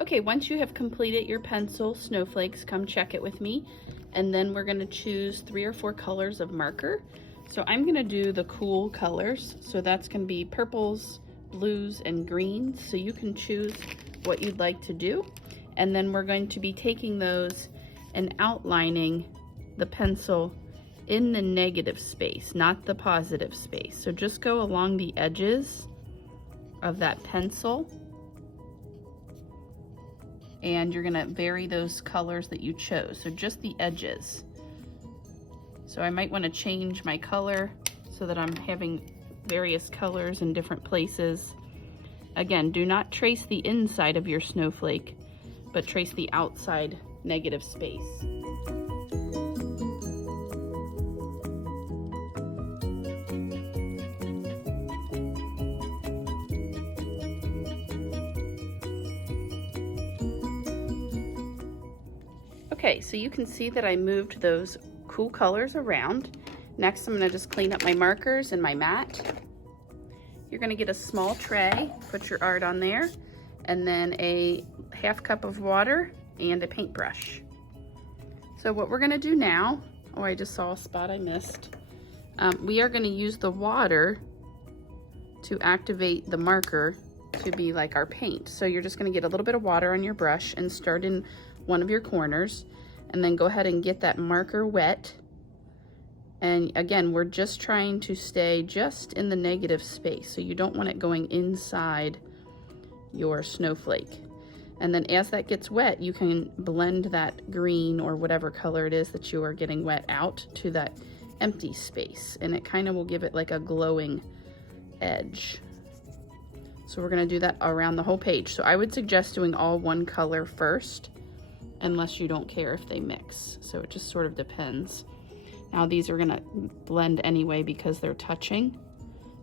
Okay, once you have completed your pencil snowflakes, come check it with me. And then we're gonna choose 3 or 4 colors of marker. So I'm gonna do the cool colors. So that's gonna be purples, blues, and greens. So you can choose what you'd like to do. And then we're going to be taking those and outlining the pencil in the negative space, not the positive space. So just go along the edges of that pencil, and you're gonna vary those colors that you chose. So just the edges. So I might wanna change my color so that I'm having various colors in different places. Again, do not trace the inside of your snowflake, but trace the outside negative space. Okay, so you can see that I moved those cool colors around. Next, I'm gonna just clean up my markers and my mat. You're gonna get a small tray, put your art on there, and then a half cup of water and a paintbrush. So what we're gonna do now, oh, I just saw a spot I missed. We are gonna use the water to activate the marker to be like our paint. So you're just gonna get a little bit of water on your brush and start in one of your corners, and then go ahead and get that marker wet. And again, we're just trying to stay just in the negative space, so you don't want it going inside your snowflake. And then as that gets wet, you can blend that green or whatever color it is that you are getting wet out to that empty space, and it kind of will give it like a glowing edge. So we're gonna do that around the whole page. So I would suggest doing all one color first, unless you don't care if they mix. So it just sort of depends. Now these are gonna blend anyway because they're touching,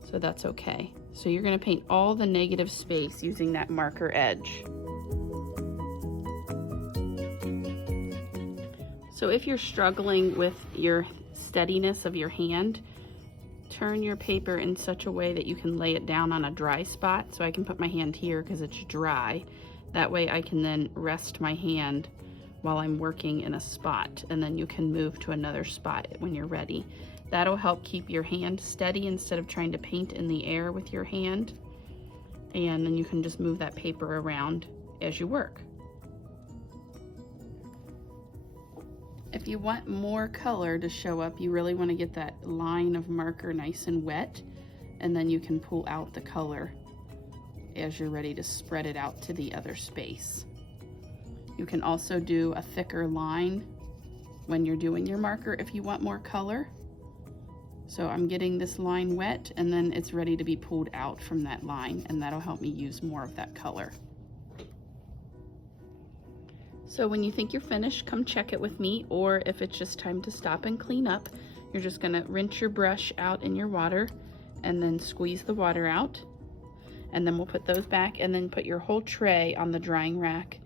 so that's okay. So you're gonna paint all the negative space using that marker edge. So if you're struggling with your steadiness of your hand, turn your paper in such a way that you can lay it down on a dry spot. So I can put my hand here because it's dry. That way I can then rest my hand while I'm working in a spot, and then you can move to another spot when you're ready. That'll help keep your hand steady instead of trying to paint in the air with your hand. And then you can just move that paper around as you work. If you want more color to show up, you really want to get that line of marker nice and wet, and then you can pull out the color as you're ready to spread it out to the other space. You can also do a thicker line when you're doing your marker if you want more color. So I'm getting this line wet, and then it's ready to be pulled out from that line, and that'll help me use more of that color. So when you think you're finished, come check it with me, or if it's just time to stop and clean up, you're just gonna rinse your brush out in your water and then squeeze the water out. And then we'll put those back, and then put your whole tray on the drying rack